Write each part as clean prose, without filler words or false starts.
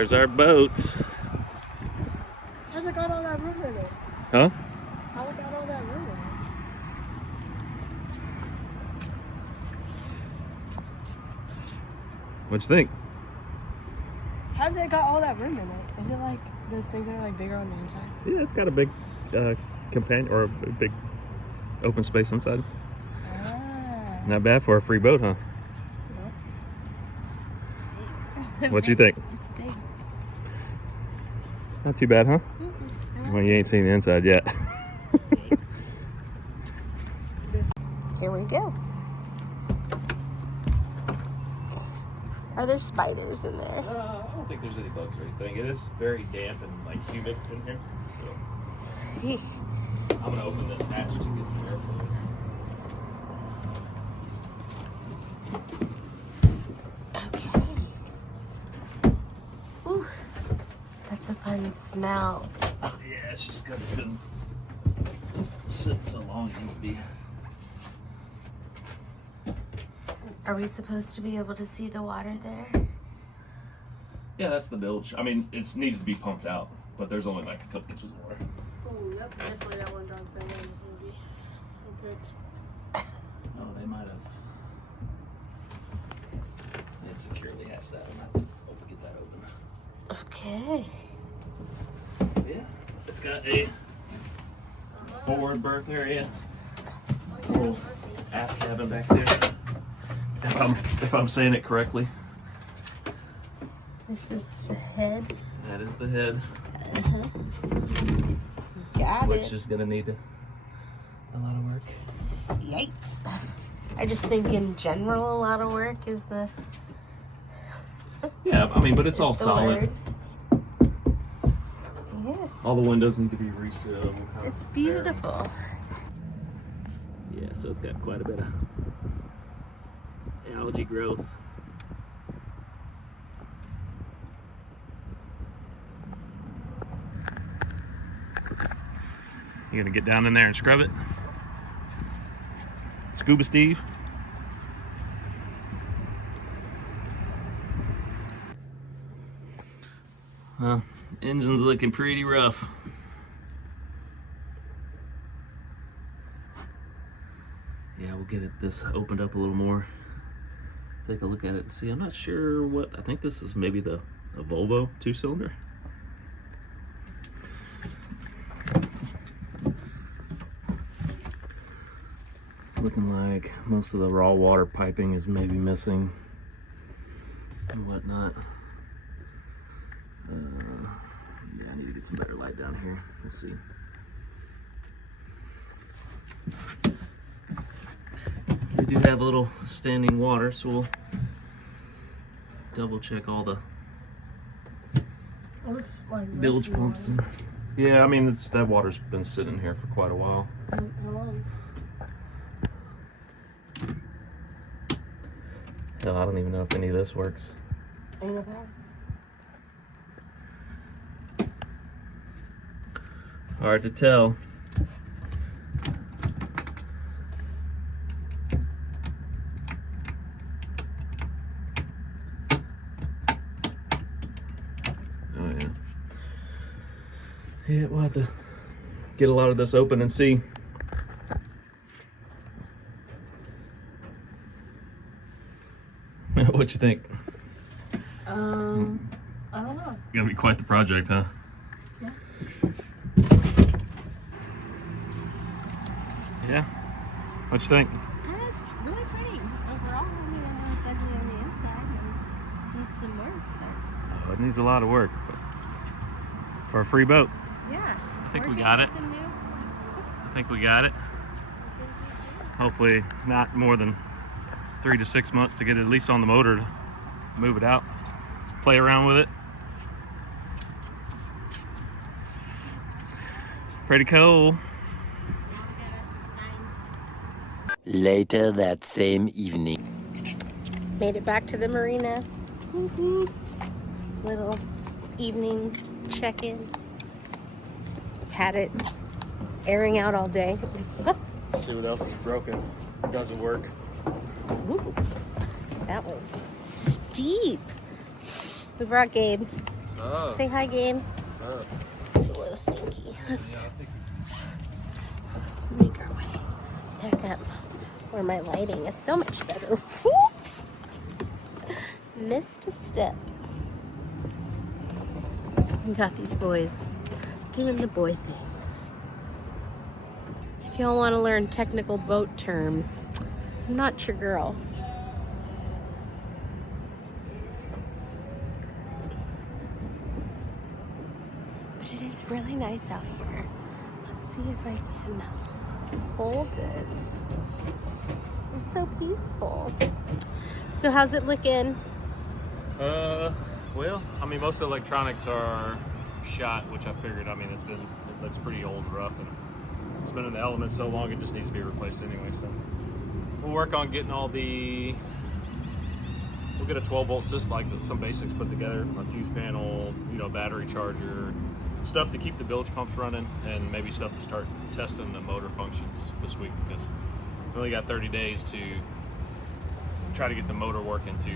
There's our boat. How's it got all that room in it? Huh? How it got all that room in it? What'd you think? How's it got all that room in it? Is it like those things that are like bigger on the inside? Yeah, it's got a big companion or a big open space inside. Ah. Not bad for a free boat, huh? Nope. What you think? It's big. Not too bad, huh? Well, you ain't seen the inside yet. Here we go. Are there spiders in there? I don't think there's any bugs or anything. It is very damp and like humid in here, so I'm gonna open this hatch to get some air from Okay. Ooh, that's a fun smell. Yeah, it's just because it's been sitting so long. It needs to be. Are we supposed to be able to see the water there? Yeah, that's the bilge. I mean, it needs to be pumped out, but there's only like a couple inches of water. Oh, yep, definitely that one dark thing in this movie. Okay. Oh, they might have. They securely hatched that. I might have to get that open. Okay. Yeah, it's got a forward berth area, little aft cabin back there. If I'm saying it correctly. This is the head. That is the head. Got which it. is gonna need a lot of work. Yikes. I just think in general a lot of work is the Yeah, I mean, but it's all solid. word. Yes. All the windows need to be resealed. It's beautiful. Yeah, so it's got quite a bit of algae growth. You gonna get down in there and scrub it? Scuba Steve? Well, engine's looking pretty rough. Yeah, we'll get this opened up a little more. Take a look at it and see. I'm not sure what, I think this is maybe a Volvo 2-cylinder. Looking like most of the raw water piping is maybe missing and whatnot. Yeah, I need to get some better light down here. We'll see. We do have a little standing water, so we'll double check all the bilge pumps. Yeah, I mean, that water's been sitting here for quite a while. How long? Hell, I don't even know if any of this works. Ain't no power. Hard to tell. Oh yeah. Yeah, we'll have to get a lot of this open and see. What you think? I don't know. Gonna be quite the project, huh? Yeah. Yeah. What you think? It's really pretty overall. I mean, I know it's ugly on the inside and needs some work, but Oh, it needs a lot of work, but for a free boat. yeah. I think we got it. I think we got it. Hopefully not more than 3 to 6 months to get it at least on the motor to move it out, play around with it. Pretty cool. Later that same evening. Made it back to the marina. Little evening check-in. Had it airing out all day. See what else is broken. It doesn't work. Ooh, that was steep. We brought Gabe. Oh. Say hi, game. What's up? It's a little stinky. Let's make our way back up where my lighting is so much better. Whoops! Missed a step. We got these boys doing the boy things. If y'all want to learn technical boat terms, I'm not your girl. But it is really nice out here. Let's see if I can hold it. It's so peaceful. So how's it looking? Well, I mean, most of the electronics are shot, which I figured. I mean, it looks pretty old, rough, and it's been in the elements so long it just needs to be replaced anyway. So we'll work on getting we'll get a 12-volt system, like some basics put together, a fuse panel, battery charger, stuff to keep the bilge pumps running, and maybe stuff to start testing the motor functions this week, because we only got 30 days to try to get the motor working to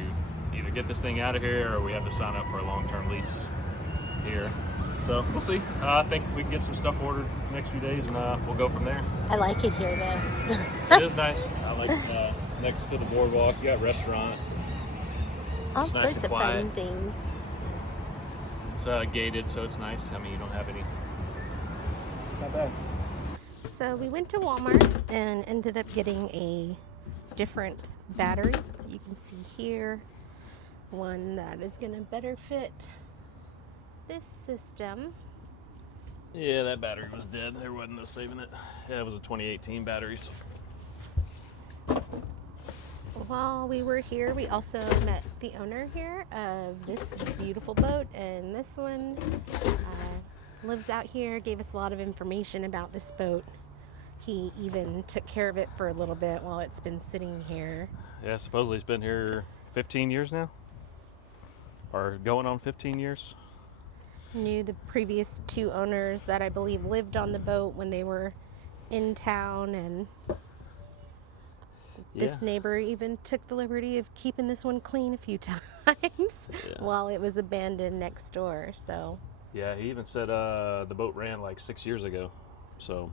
either get this thing out of here or we have to sign up for a long-term lease here. So we'll see. I think we can get some stuff ordered the next few days, and we'll go from there. I like it here though. It is nice. I like next to the boardwalk, you got restaurants. All It's nice sorts and of quiet. fun things. It's gated, so it's nice. I mean, you don't have any. It's not bad. So we went to Walmart and ended up getting a different battery. You can see here one that is going to better fit this system. Yeah, that battery was dead. There wasn't no saving it. Yeah, it was a 2018 battery. So. While we were here, we also met the owner here of this beautiful boat, and this one lives out here, gave us a lot of information about this boat. He even took care of it for a little bit while it's been sitting here. Yeah, supposedly it's been here 15 years now, or going on 15 years. Knew the previous two owners that I believe lived on the boat when they were in town, and this neighbor even took the liberty of keeping this one clean a few times while it was abandoned next door. So yeah, he even said the boat ran like 6 years ago. So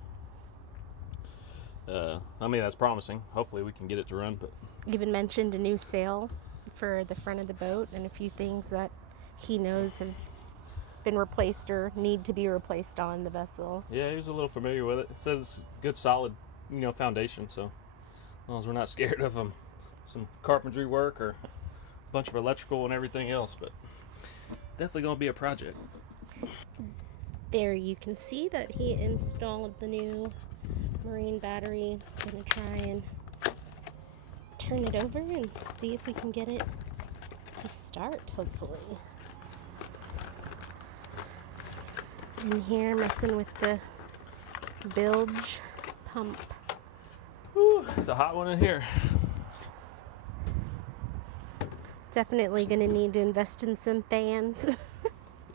I mean, that's promising. Hopefully we can get it to run. But even mentioned a new sail for the front of the boat and a few things that he knows have been replaced or need to be replaced on the vessel. Yeah, he was a little familiar with it. It says it's good, solid, foundation. So as long as we're not scared of some carpentry work or a bunch of electrical and everything else, but definitely gonna be a project. There you can see that he installed the new marine battery. I'm gonna try and turn it over and see if we can get it to start, hopefully. In here, messing with the bilge pump. Whew, it's a hot one in here. Definitely gonna need to invest in some fans.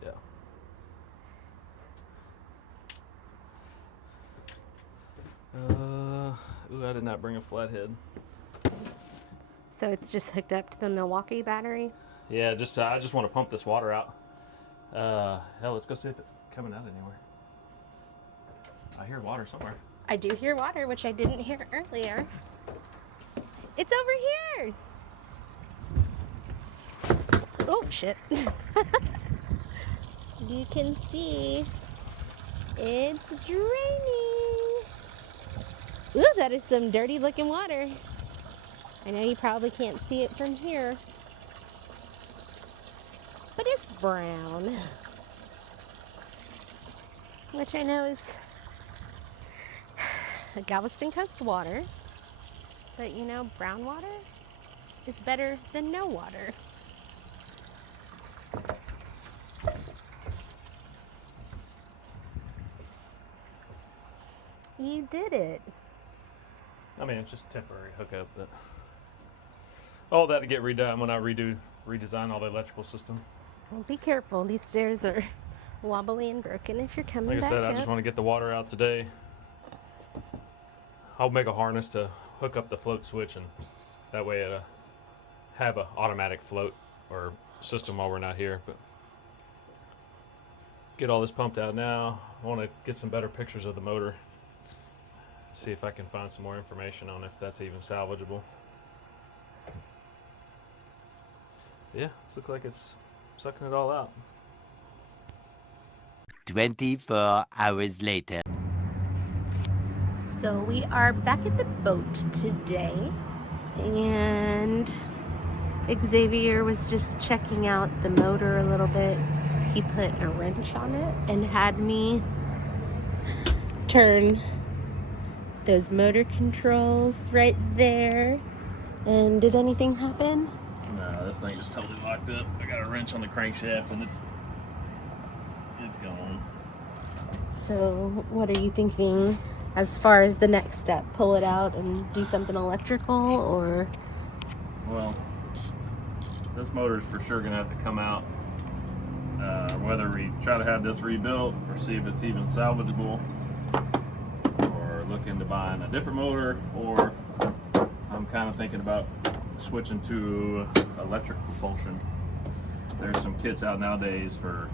Yeah. Ooh, I did not bring a flathead. So it's just hooked up to the Milwaukee battery? Yeah, I just want to pump this water out. Hell, let's go see if it's coming out anywhere. I hear water somewhere. I do hear water, which I didn't hear earlier. It's over here! Oh, shit. You can see it's draining. Ooh, that is some dirty looking water. I know you probably can't see it from here, but it's brown, which I know is Galveston Coast waters, but brown water is better than no water. You did it. I mean, it's just a temporary hookup, but all that to get redone when I redesign all the electrical system. Well, be careful. These stairs are wobbly and broken if you're coming Like I back said, up. I just want to get the water out today. I'll make a harness to hook up the float switch, and that way it'll have an automatic float or system while we're not here. But get all this pumped out now. I want to get some better pictures of the motor. See if I can find some more information on if that's even salvageable. Yeah, looks like it's sucking it all out. 24 hours later. So we are back at the boat today, and Xavier was just checking out the motor a little bit. He put a wrench on it and had me turn those motor controls right there. And did anything happen? No, this thing is totally locked up. I got a wrench on the crankshaft and it's gone. So what are you thinking as far as the next step? Pull it out and do something electrical, or? Well, this motor is for sure gonna have to come out. Whether we try to have this rebuilt or see if it's even salvageable, or look into buying a different motor, or I'm kind of thinking about switching to electric propulsion. There's some kits out nowadays for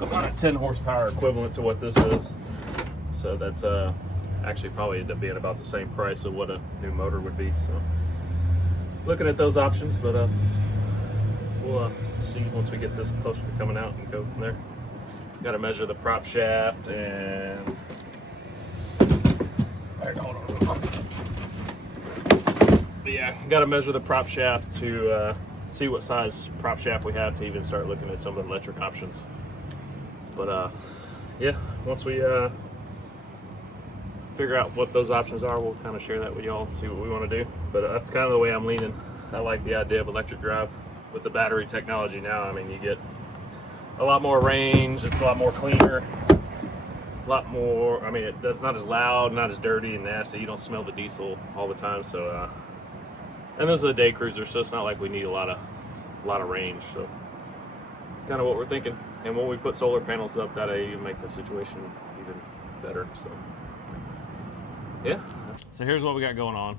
about a 10 horsepower equivalent to what this is. So that's actually probably end up being about the same price of what a new motor would be. So looking at those options, but we'll see once we get this closer to coming out and go from there. Got to measure the prop shaft and hold on. But yeah, got to measure the prop shaft to see what size prop shaft we have to even start looking at some of the electric options. But yeah, once we figure out what those options are, we'll kind of share that with y'all and see what we want to do. But that's kind of the way I'm leaning. I like the idea of electric drive with the battery technology now. I mean, you get a lot more range, it's a lot more cleaner, a lot more, I mean, that's not as loud, not as dirty and nasty. You don't smell the diesel all the time. So and this is a day cruiser, so it's not like we need a lot of range. So it's kind of what we're thinking. And when we put solar panels up, that'll even make the situation even better. So yeah. So here's what we got going on.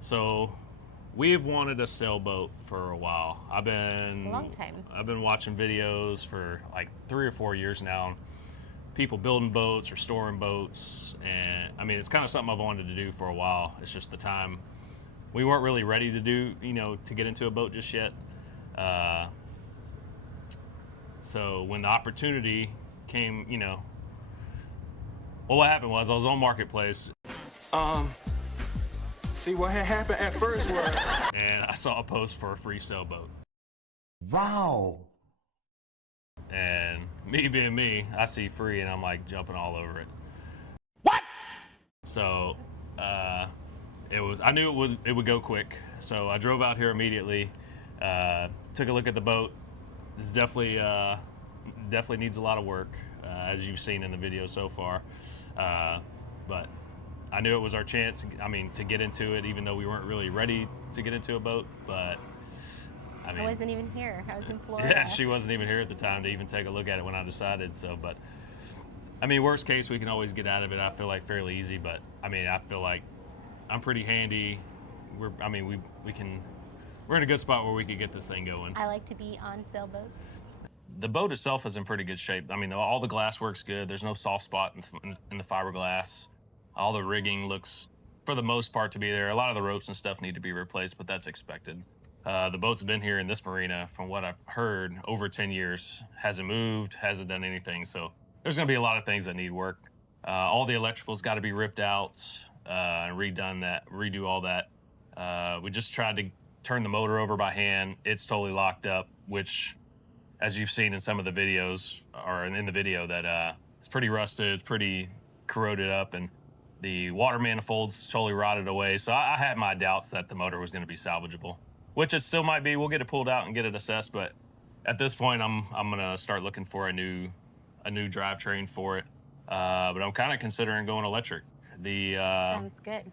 So we've wanted a sailboat for a while. A long time. I've been watching videos for like 3 or 4 years now. People building boats or storing boats, and I mean, it's kind of something I've wanted to do for a while. It's just the time. We weren't really ready to do, to get into a boat just yet. So when the opportunity came, well, what happened was I was on Marketplace. See what had happened at first was. And I saw a post for a free sailboat. Wow. And me being me, I see free and I'm like jumping all over it. What? So I knew it would go quick. So I drove out here immediately, took a look at the boat. This definitely needs a lot of work, as you've seen in the video so far. But I knew it was our chance, to get into it, even though we weren't really ready to get into a boat. But I wasn't even here. I was in Florida. Yeah, she wasn't even here at the time to even take a look at it when I decided. So, but worst case, we can always get out of it. I feel like fairly easy, but I feel like I'm pretty handy. We're in a good spot where we could get this thing going. I like to be on sailboats. The boat itself is in pretty good shape. All the glass works good. There's no soft spot in the fiberglass. All the rigging looks, for the most part, to be there. A lot of the ropes and stuff need to be replaced, but that's expected. The boat's been here in this marina, from what I've heard, over 10 years. Hasn't moved, hasn't done anything. So there's gonna be a lot of things that need work. All the electrical's gotta be ripped out and redo all that. We just tried to turn the motor over by hand. It's totally locked up, which, as you've seen in some of the videos, or in the video, that it's pretty rusted, it's pretty corroded up, and the water manifold's totally rotted away. So I had my doubts that the motor was gonna be salvageable, which it still might be. We'll get it pulled out and get it assessed, but at this point, I'm gonna start looking for a new drivetrain for it. But I'm kind of considering going electric. Sounds good.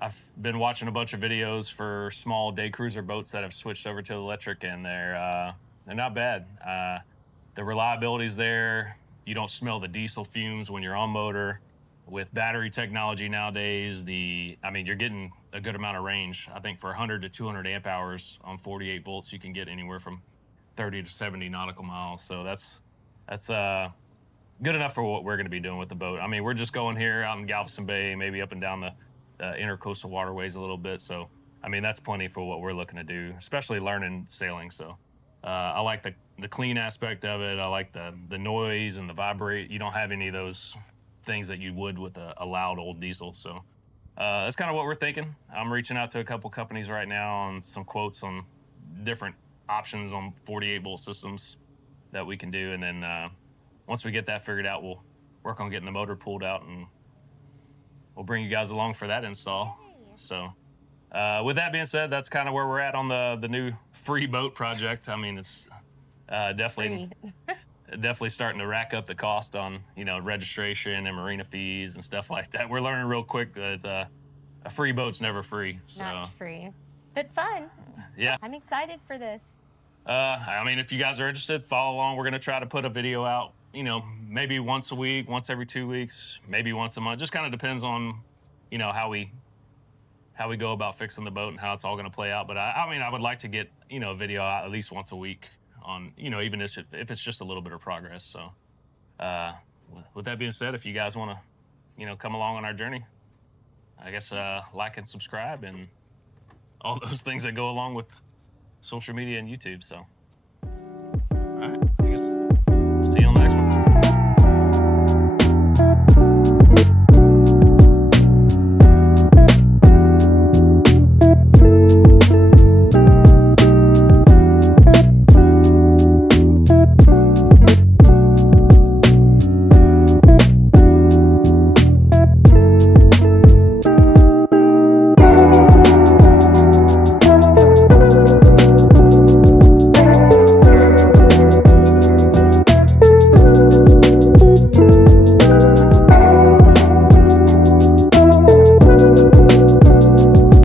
I've been watching a bunch of videos for small day cruiser boats that have switched over to electric, and they're not bad. The reliability's there. You don't smell the diesel fumes when you're on motor. With battery technology nowadays, you're getting a good amount of range. I think for 100 to 200 amp hours on 48 volts, you can get anywhere from 30 to 70 nautical miles. So that's that's good enough for what we're going to be doing with the boat. I mean, we're just going here out in Galveston Bay, maybe up and down the intercoastal waterways a little bit. So, I mean, that's plenty for what we're looking to do, especially learning sailing. So, I like the clean aspect of it. I like the noise and the vibrate. You don't have any of those things that you would with a loud old diesel. So, that's kind of what we're thinking. I'm reaching out to a couple companies right now on some quotes on different options on 48 volt systems that we can do, and then once we get that figured out, we'll work on getting the motor pulled out, and we'll bring you guys along for that install. So with that being said, that's kind of where we're at on the new free boat project. I mean, it's definitely starting to rack up the cost on, you know, registration and marina fees and stuff like that. We're learning real quick that a free boat's never free. So Not free, but fun. yeah, I'm excited for this. I mean, if you guys are interested, follow along. We're going to try to put a video out, you know, maybe once a week, once every 2 weeks, maybe once a month. Just kind of depends on, you know, how we go about fixing the boat and how it's all going to play out. But I mean, I would like to get, you know, a video out at least once a week on, you know, even if it's just a little bit of progress. So with that being said, if you guys want to, you know, come along on our journey, I guess like and subscribe and all those things that go along with social media and YouTube. So